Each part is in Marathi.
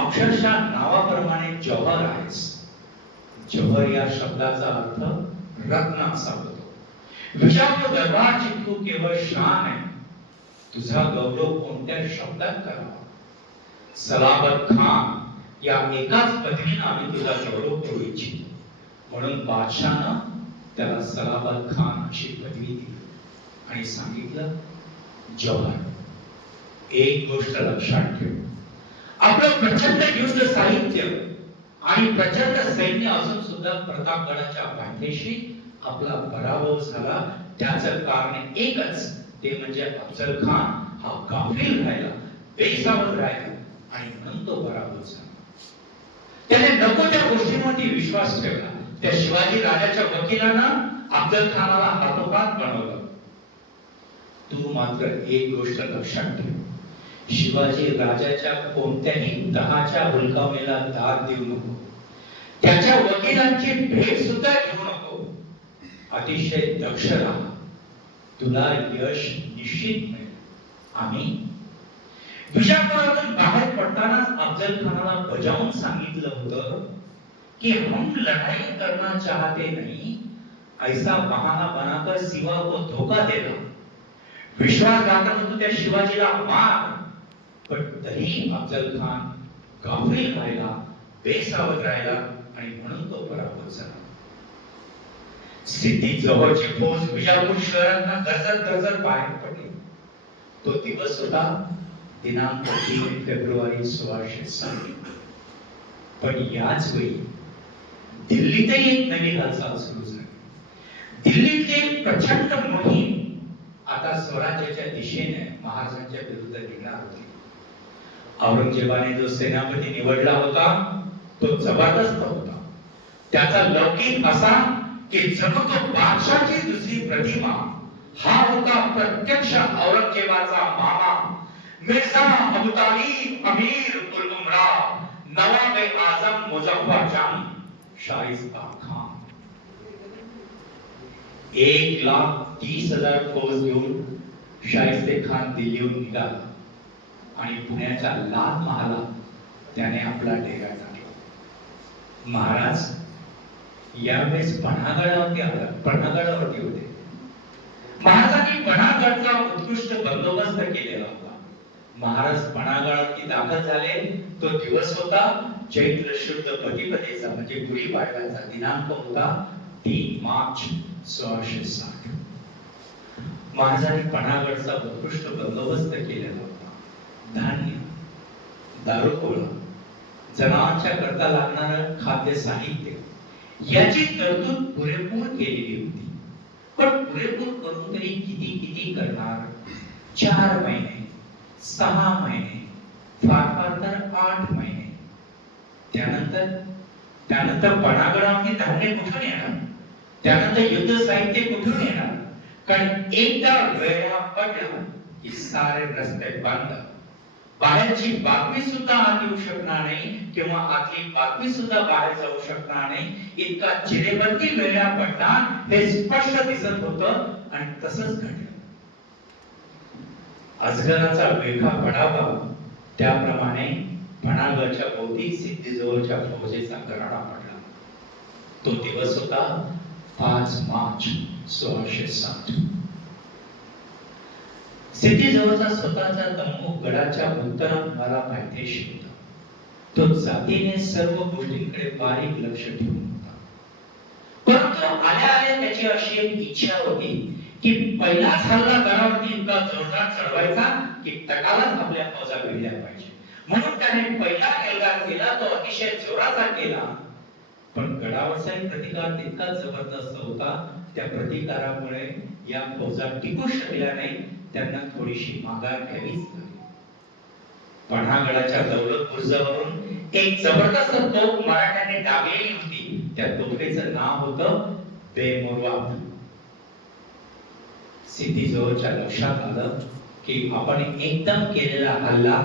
अक्षरशः नावाप्रमाणे जौहर आहेस. जौहर या शब्दाचा अर्थ रत्न असा होतो. विशाल दरबारची तू केवळ शान आहे. तुझा गौरव कोणत्या शब्दात करावा? सलाबत खान या एकाच पदवीने आम्ही तुझा गौरव करू इच्छितो. म्हणून बादशाहनं त्याला सलाबत खान अशी पदवी दिली आणि सांगितलं, जौहर, एक गोष्ट लक्षात ठेव. आपलं प्रचंड युद्ध साहित्य आणि प्रचंड सैन्य असून सुद्धा प्रतापगडाच्या पाठीशी आपला पराभव झाला. त्याचं कारण एकच, ते म्हणजे अफजल खान हा गाफील राहिला, बेसावध राहिला आणि म्हणून तो पराभव झाला. त्याने नको त्या गोष्टींवरती विश्वास ठेवला. त्या शिवाजी राजाच्या वकिलानं अफजल खानाला हातोहात बनवलं. तू मात्र एक गोष्ट लक्षात ठेव, शिवाजी राजाच्या कोणत्याही दहाच्या हुलकावणीला दाद देऊ नको. त्याच्या वकिलांची भेट सुद्धा घेऊ नको. अतिशय दक्ष राहा, तुला यश निश्चित मिळेल. आम्ही विजापुरातून बाहेर पडतानाच अफजल खानाला बजावून सांगितलं होतं कि हम लढाई करना चाहते नहीं, ऐसा बहाना बनाकर शिवा को धोखा देना. विश्वासघातक होतो त्या शिवाजीला मार. पण तरी अफजल खान गाफील राहिला, बेसावध राहिला आणि म्हणून तो पराभव झाला. सिद्धी जवळची फौज विजापूर शहरात गरजत बाहेर पडली. तो दिवस होता दिनांक 3 फेब्रुवारी 1607. पण याच वेळी दिल्लीतही एक नवी हालचाल सुरू झाली. दिल्लीतली प्रचंड मोहीम आता स्वराज्याच्या दिशेने महाराजांच्या विरुद्ध निघणार होती. औरंगजेबाने जो सेनापती निवडला होता तो जबरदस्त होता. त्याचा लौकिक असा की जणू तो बादशाची दुसरी प्रतिमा. हा होता प्रत्यक्ष औरंगजेबाचा मामा मिर्झा अबू तालिब अमीर उल उमरा नवाब आजम मुजफ्फर जंग शाहिस्ता खान. 1,30,000 फौज घेऊन शाहिस्ते खान दिल्लीहून निघाला आणि पुण्याच्या लाल महालात त्याने आपला डेरा टाकला. महाराज यावेळेस पन्हागडावरती होते. महाराजांनी पन्हागडचा उत्कृष्ट बंदोबस्त केलेला होता. महाराज पन्हागडावरती दाखल झाले. तो दिवस होता चैत्र शुद्ध प्रतिपदेचा म्हणजे गुढीपाडव्याचा. दिनांक होता 3 मार्च 1660. महाराजांनी पन्हागडचा उत्कृष्ट बंदोबस्त केलेला होता. धान्य, दारुगोळा, जनावरांच्या करता लागणारं खाद्य साहित्य याची तरतूद पुरेपूर केलेली होती. पण पुरेपूर करून तरी किती करणार? 4 महिने, 6 महिने, फार तर 8 महिने. त्यानंतर पन्हागडावरती धान्य कुठून येणार? त्यानंतर युद्ध साहित्य कुठून येणार? कारण एकदा वेळा पडला की सारे रस्ते बंद. बाहेरची बातमी सुद्धा आत येऊ शकणार नाही किंवा आतली बातमी सुद्धा बाहेर जाऊ शकणार नाही. इतका चिरेबंदी वेळा पडणार हे स्पष्ट दिसत होतं आणि तसंच घडलं. अजगराचा वेढा पडावा त्याप्रमाणे पन्हागडच्या भोवती सिद्धीजवळच्या फौजेचा गराडा पडला. तो दिवस होता 5 मार्च 1660. सिद्धीजवळचा स्वतःचा तंबू गडाच्या उत्तराला पायथ्याशी होता. तो जातीने सर्व गोष्टींकडे बारीक लक्ष ठेवून होता. परंतु आल्या त्याची अशी एक इच्छा होती की पहिलाच हल्ला गडावरती इतका जोरदार चढवायचा की तटालाच आपल्या फौजा भिडल्या पाहिजे. म्हणून त्याने पहिला एल्गार केला. तो अतिशय जोराचा केला. पण गडावरचा प्रतिकार तितका जबरदस्त होता. त्या प्रतिकारामुळे या फौजा टिकू शकल्या नाही. त्यांना थोडीशी माघार घ्यावीच लागली. पन्हागडाच्या दौलत बुर्जावरून एक जबरदस्त तोफ मराठ्यांनी डागलेली होती. त्या तोफेचं नाव होतं बेमुरवाद. सिद्धीजवळच्या लक्षात आलं की आपण एकदम केलेला हल्ला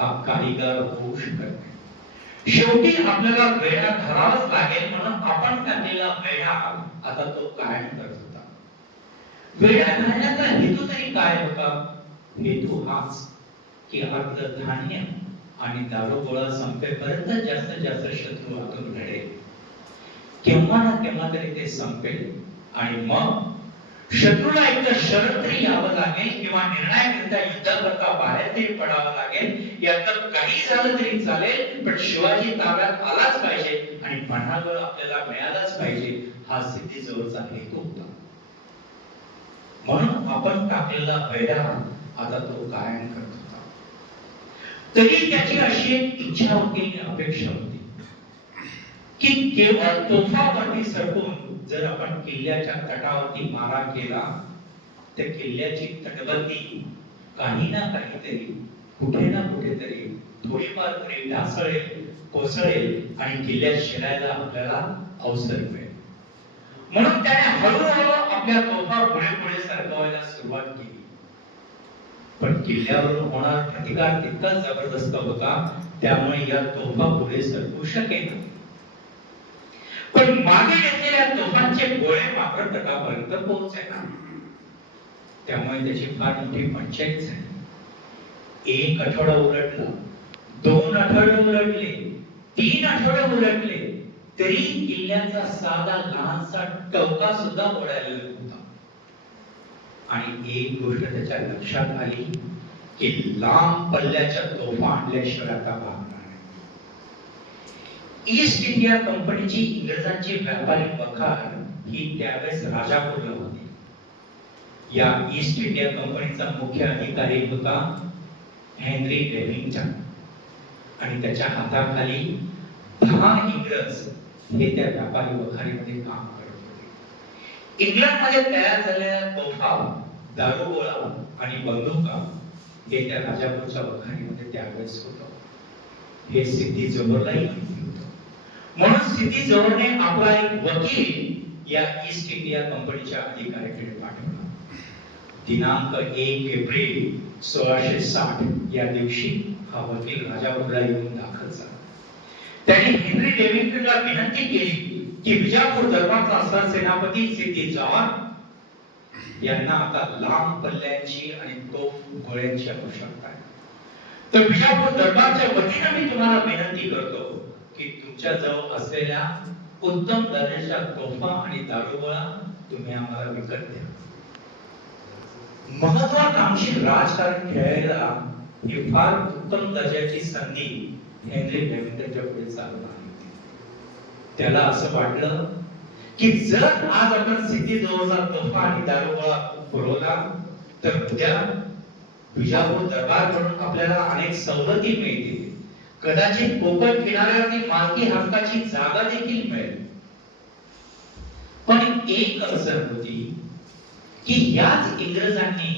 हा काहीगार होऊ शकत नाही. शेवटी आपल्याला वेढा धरावाच लागेल. म्हणून आपण घातलेला वेढा आता तो कायम करत होता. वेढा घालण्याचा हेतू तरी काय होता? हेतू हाच की आपलं धान्य आणि दारूगोळा संपेपर्यंत जास्तीत जास्त शत्रू आतून लढेल. केव्हा ना केव्हा तरी ते संपेल आणि मग शत्रूला एक शरण तरी यावं लागेल किंवा निर्णायकरित्या युद्धाकरता बाहेर तरी पडावं लागेल. यातलं काही झालं तरी चालेल, पण शिवाजी ताब्यात आलाच पाहिजे आणि पन्हाळगड आपल्याला मिळालाच पाहिजे, हा सिद्धीजवळचा हेतू होता. म्हणून आपण टाकलेला बैरा आता तो कायम करत होता. तरी त्याची अशी एक इच्छा होती, अपेक्षा होती की केवळ तोफावरती सरकून जर आपण किल्ल्याच्या तटावरती मारा केला तर किल्ल्याची तटबंदी काही ना काहीतरी कुठे ना कुठेतरी थोडीफार तरी ढासळेल, कोसळेल आणि किल्ल्यात शिरायला आपल्याला अवसर मिळेल. म्हणून त्याने हळूहळू आपल्या तोफा पुढे पुढे सरकवायला सुरुवात केली. पण किल्ल्यावरून होणारा प्रतिकार तितकाच जबरदस्त होता, त्यामुळे या तोफा पुढे सरकू शकेना. पण मागे घेतलेल्या तोफांचे गोळे मात्र तटापर्यंत पोहोचेना. त्यामुळे त्याची फार मोठी पंचायत झाली. एक आठवडा उलटला, 2 आठवडे उलटले, 3 आठवडे उलटले, तरी किल्ल्याचा साधा लहानसा टवका सुद्धा ओढायला नव्हता. आणि एक गोष्ट त्याच्या लक्षात आली की लांब पल्ल्याच्या तोफा आणल्याशिवाय आता भागणार नाही. ईस्ट इंडिया कंपनीची इंग्रजांची व्यापारी वखार ही त्यावेळेस राजापूरला होती. या ईस्ट इंडिया कंपनीचा मुख्य अधिकारी होता हेनरी डेव्हिंग्टन आणि त्याच्या हाताखाली 10 इंग्रज हे त्या व्यापारी वखारीमध्ये काम करत होते. इंग्लंडमध्ये तयार झालेल्या तोफा, दारूगोळा आणि बंदुका हे त्या राजापूरच्या वखारीमध्ये त्यावेळेस होतं. हे सिद्धी जोहरलाही माहिती होतं. म्हणून सिद्धी जोहरने आपला एक वकील या ईस्ट इंडिया कंपनीच्या अधिकाऱ्याकडे पाठवला. दिनांक 1 एप्रिल 1660 या दिवशी हा वकील राजापूरला येऊन दाखल झाला. त्याने हेनरी डेव्हिंग्टनला विनंती केली की विजापूर दरबारचा सरसेनापती सिद्धी जोहर यांना आता लांब पल्ल्याची आणि तोफ गोळ्यांची आवश्यकता आहे. तर विजापूर दरबारच्या वतीने मी तुम्हाला विनंती करतो की तुमच्या जवळ असलेल्या उत्तम दर्जाच्या तोफा आणि दारूगोळा तुम्ही आम्हाला विकत द्या. महत्वाकांक्षी राजकारण खेळायला ही फार उत्तम दर्जाची संधी हेनरी डेव्हिंग्टनच्या पुढे चालू आहे. त्याला असं वाटलं की जर आज आपण सिद्धी जोहरला तोफा आणि दारूगोळा पुरवला तर उद्या विजापूर दरबारकडून आपल्याला अनेक सवलती मिळतील. कदाचित कोकण किनाऱ्यावरती मालकी हक्काची जागा देखील मिळेल. पण एक अडचण होती की याच इंग्रजांनी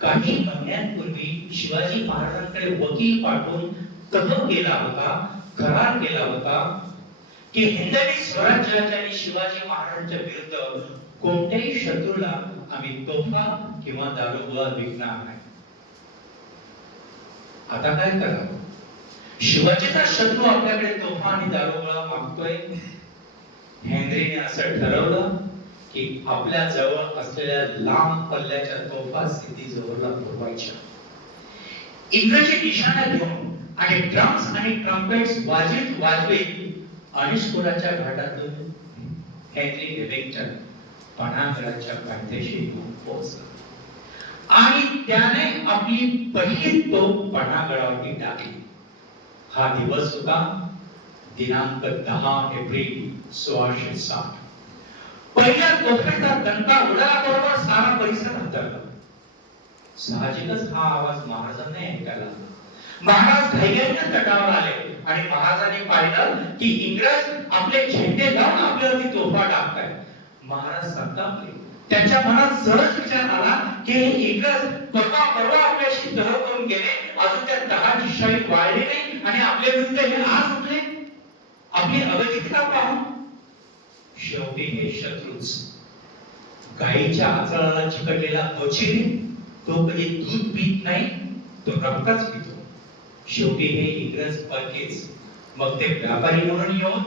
काही महिन्यांपूर्वी शिवाजी महाराजांकडे वकील पाठवून तह केला होता, करार केला होता की हिंदवी स्वराज्याच्या आणि शिवाजी महाराजांच्या विरुद्ध कोणत्याही शत्रूला आम्ही तोफा किंवा दारूगोळा विकणार नाही. आता काय करावं? शिवाजीचा शत्रू आपल्याकडे तोफा आणि दारूगोळा मागतोय. हेनरीने असं ठरवलं की आपल्या जवळ असलेल्या लांब पल्ल्याच्या तोफा सिद्धी जोहरला पुरवायच्या. इंग्रजी निशाणा घेऊन आणि ड्रम्स आणि ट्रम्पेट्स वाजवीत अनिशपुराच्या घाटातून हेनरी डेव्हिंग्टन पन्हाळगडाच्या पायथ्याशी पोहोचला आणि त्याने आपली पहिली तोफ पन्हाळगडावरती टाकली. हा दिवस होता दिनांक 10 एप्रिल 1660. पहिल्या तोफेचा दणका उडाल्याबरोबर सारा परिसर हादरला. साहजिकच हा आवाज महाराजांना ऐकायला आला. महाराज धैर्याने तटावर आले आणि महाराजांनी पाहिलं की इंग्रज आपले झेंडे लावून आपल्यावरती तोफा टाकतायत. महाराज संतापले. त्यांच्या मनात सहज विचार आला की हे इंग्रज परवा आपल्याशी तह करून गेले, अजून त्या तहाची शाही वाढली नाही आणि आपल्या विरुद्ध हे आज उठले. आपली अगतिकता पाहून शेवटी हे शत्रूच. गायीच्या आचळाला चिकटलेला अचिरी तो कधी दूध पीत नाही, तो रक्तच पितो. शेवटी हे इंग्रज परकेच, मग ते व्यापारी म्हणून येऊन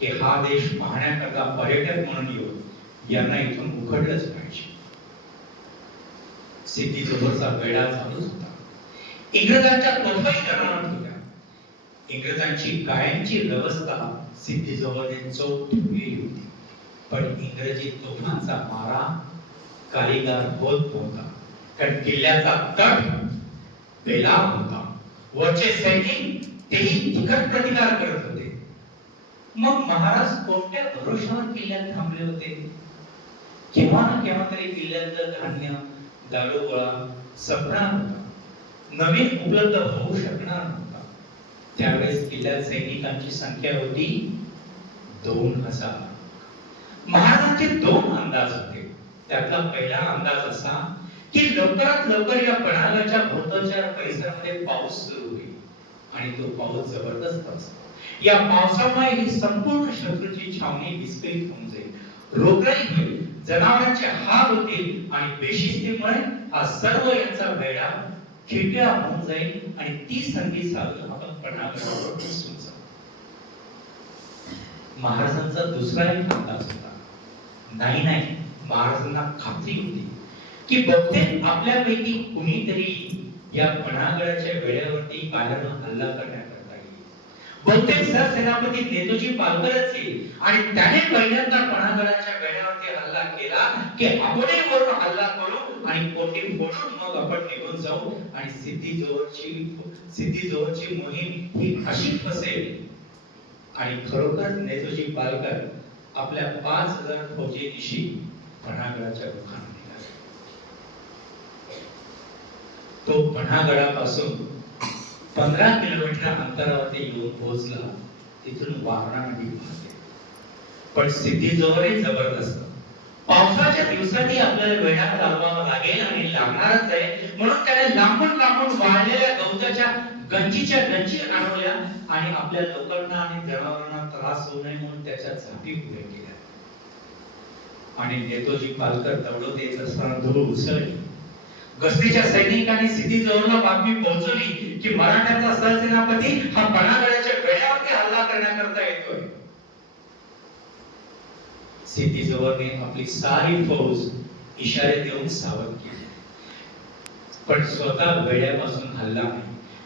की हा देश पाहण्याकरता पर्यटक म्हणून येऊन, यांना इथून उखडलंच पाहिजे. सिद्धी जोहरचा वेढा चालूच होता. इंग्रजांच्या तोफाही दणाणत होत्या. इंग्रजांची कायमची व्यवस्था सिद्धीजवळने चौक ठेवलेली होती, पण इंग्रजी तोफांचा मारा कारीगार होत नव्हता, कारण किल्ल्याचा तट बेलाव होता. वरचे सैनिक तेही तिखट प्रतिकार करत होते. मग महाराज कोणत्या भरोशावर किल्ल्यात थांबले होते? केव्हा ना केव्हा तरी किल्ल्यातलं धान्य, दारूगोळा संपणार होता, नवीन उपलब्ध होऊ शकणार नव्हता. त्यावेळेस किल्ल्यात सैनिकांची संख्या होती 2000. महाराजांचे 2 अंदाज होते. त्यातला पहिला अंदाज असा की लवकरात लवकर या पणालाच्या भोवतालच्या परिसरामध्ये पाऊस सुरू होईल आणि तो पाऊस जबरदस्त असतो. या पावसामुळे ही संपूर्ण शत्रूची छावणी विस्कळीत होऊन जाईल, रोगराई होईल, जनावरांचे हाल होतील आणि बेशिस्तीमुळे हा सर्व यांचा वेढा खिळखिळा होऊन जाईल आणि ती संधी साधून आपण पणागडावर पोहोचून जाऊ. महाराजांचा दुसरा एक अंदाज होता. नाही, महाराजांना खात्री होती की बहुतेक आपल्यापैकी कुणीतरी या पणागडाच्या वेळेवरती बाहेरून हल्ला करण्याकरता येईल. बहुतेक सरसेनापती नेतोजी पालकरच येईल आणि त्याने पहिल्यांदा पणागडाच्या वेळेवरती हल्ला केला की आपणही वरून हल्ला करू आणि कोठी फोडून मग आपण निघून जाऊ आणि सिद्धीजवळची मोहीम ही अशी फसेल. आणि खरोखर नेतोजी पालकर आपल्या 5000 फौजेनिशी पणागडाच्या मुखाने निघाले. तो पणागडापासून 15 किलोमीटर अंतरावरती येऊन पोहोचला. तिथून वारणा नदी वाहते, पण सिद्धीजवळही जबरदस्त. पावसाच्या दिवसातही आपल्याला वेढा चालवावा लागेल आणि लागणारच आहे, म्हणून त्याने लांबून वाळलेल्या गवताच्या गंजीच्या गंजी आणवल्या आणि आपल्या लोकांना आणि जनावरांना त्रास होऊ नये म्हणून त्याच्या झापी उभ्या केल्या. आणि नेतोजी पालकर दौडत येत असताना धूळ उसळली. गस्तीच्या सैनिकांनी सिद्धीजवळला बातमी पोहोचवली की मराठ्यांचा सरसेनापती हा पणागडाच्या वेढ्यावरती हल्ला करण्याकरता येतोय. सिद्धीजवळने आपली सारी फौज इशारे देऊन सावध केली, पण स्वतः वेढ्यापासून हल्ला नाही.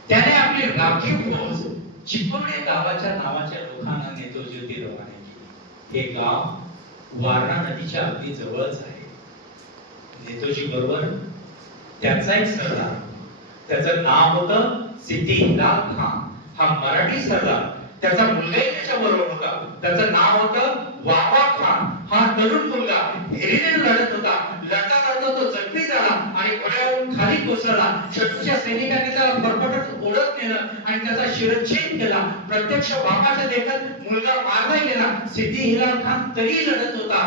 त्याने आपली राखीव फौज चिपवणे गावाच्या नावाच्या लोकांना नेतोजी रवाना केली. हे गाव वारणा नदीच्या अगदी जवळच आहे. नेतोजी बरोबर त्याचा एक सरदार, त्याचं नाव होतं सिद्धी हिलाल खान. हा मराठी सरदार, त्याचा मुलगाही त्याच्या बरोबर होता, त्याचं नाव होतं वावा खान. हा तरुण मुलगा हिरीने लढत होता. लढता तो जखमी झाला आणि घोड्यावरून खाली कोसळला. शत्रूच्या सैनिकांनी त्याला फरफटत ओढत नेलं आणि त्याचा शिरच्छेद केला. प्रत्यक्ष बापाच्या देखत मुलगा मारला गेला. सिद्धी हिलाल खान तरी लढत होता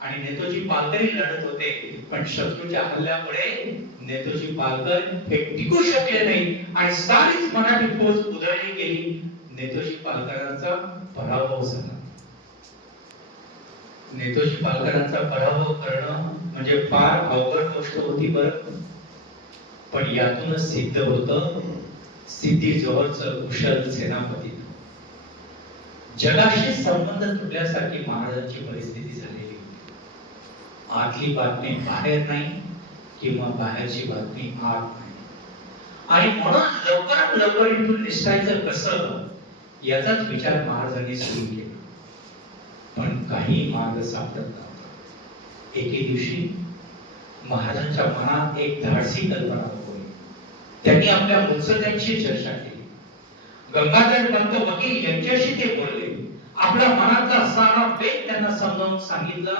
आणि नेतोजी पालकरही लढत होते, पण शत्रूच्या हल्ल्यामुळे नेतोजी पालकर हे टिकू शकले नाही आणि सारीच मराठी फौज उधळली गेली. नेतोजी पालकरांचा पराभव झाला. नेतोजी पालकरांचा पराभव करणं म्हणजे फार अवघड गोष्ट होती बरं, पण यातूनच सिद्ध होतं सिद्धीजवळचं कुशल सेनापती. जगाशी संबंध तुटल्यासारखी महाराजांची परिस्थिती झालेली होती. आतली बातमी बाहेर नाही किंवा बाहेरची बातमी आत नाही, आणि म्हणून लवकरात लवकर इथून निसटायचं कसं याचाच विचार महाराजांनी सुरू केला. पण काही मार्ग सापडत नव्हता. एके दिवशी महाराजांच्या मनात एक धाडसी कल्पना होती. त्यांनी आपल्या मुत्सद्यांशी चर्चा केली. गंगाधर पंत वकील यांच्याशी ते बोलले. आपल्या मनातला सारा वेग त्यांना समजावून सांगितला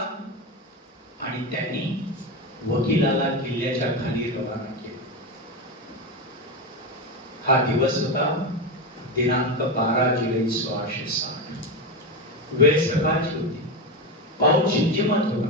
आणि त्यांनी वकिलाला किल्ल्याच्या खाली रवाना केले. हा दिवस होता दिनांक 12 जुलै 1660. वेळ सकाळची होती. पाऊस झिमझिमत होता.